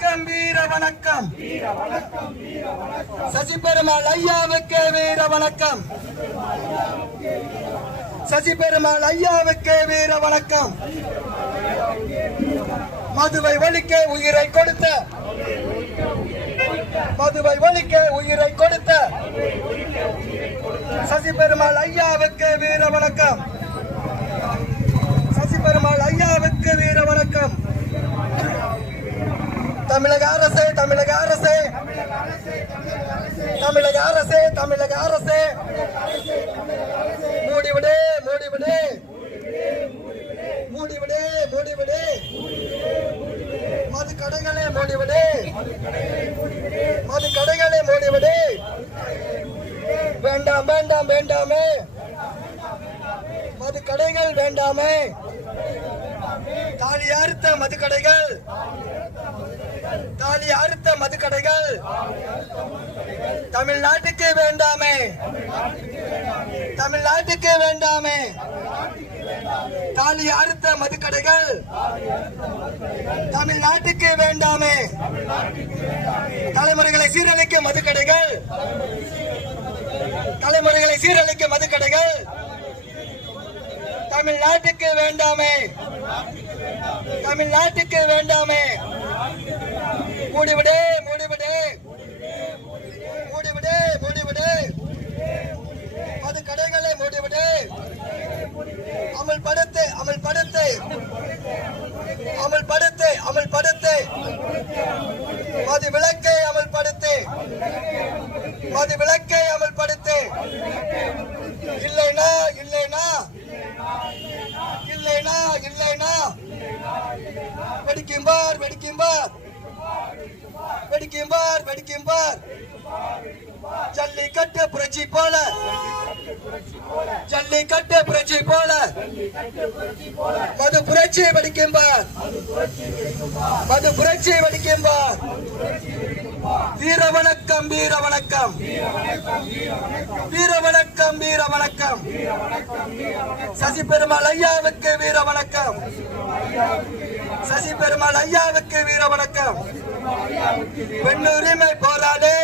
வணக்கம் வீர வணக்கம். சசி பெருமாள் ஐயாவுக்கு வீர வணக்கம். சசி பெருமாள் ஐயாவுக்கு வீர வணக்கம். மதுவை ஒழிக்க உயிரை கொடுத்த, மதுவை ஒழிக்க உயிரை கொடுத்த சசி பெருமாள் ஐயாவுக்கு வீர வணக்கம். சசி பெருமாள் ஐயாவுக்கு வீர வணக்கம். தமிழக அரசே, தமிழக அரசே, தமிழக அரசே, தமிழக அரசே, மூடிவிடு, மூடிவிடு, மூடிவிடு, மூடிவிடு, மது கடைகளை மூடிவிடு, மது கடைகளை மூடிவிடு. வேண்டாம் வேண்டாம் வேண்டாமே, மது கடைகள் வேண்டாமே. தாலி அறுத்த மது கடைகள், தாலி அறுத்த மது கடைகள் தமிழ்நாட்டுக்கு வேண்டாமே, தமிழ்நாட்டுக்கு வேண்டாமே. தாலி அறுத்த மது கடைகள் தமிழ்நாட்டுக்கு வேண்டாமே. தலைமுறைகளை சீரழிக்க மது கடைகள், தலைமுறைகளை சீரழிக்க மது கடைகள் தமிழ்நாட்டுக்கு வேண்டாமே, தமிழ்நாட்டுக்கு வேண்டாமே. மூடிவிடு, மூடிவிடு, மூடிவிடு, மூடிவிடு, மது கடைகளை மூடிவிடு. அமல்படுத்து, அமல்படுத்து, அமல்படுத்து, அமல்படுத்து, மது விலக்கை அமல்படுத்து, மது விலக்கை அமல்படுத்து. இல்லைனா, இல்லைனா, இல்லைனா, இல்லைனா வெடிக்கும்பார், வெடிக்கும்பார், வெடிக்கும்பார், வெடிக்கும்பார். ஜல்லிக்கட்டு புரட்சி போல, ஜல்லிக்கட்டு புரட்சி போல மது புரட்சி வெடிக்கும்பார், மது புரட்சி வெடிக்கும்பார். வீர வணக்கம், வீர வணக்கம், வீர வணக்கம், வீர வணக்கம். சசி பெருமாள் ஐயாவுக்கு வீர வணக்கம். சசி பெருமாள் ஐயாவுக்கு வீர வணக்கம். பெண்ணுரிமை போராளி,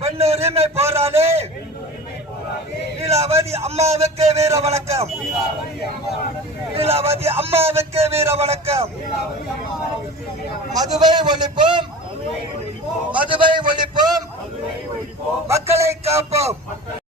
பெண்ணுரிமை போராளி லீலாவதி அம்மாவுக்கு வீர வணக்கம். லீலாவதி அம்மாவுக்கு வீர வணக்கம். மதுவை ஒழிப்போம், மதுவை ஒழிப்போம், மக்களை காப்போம்.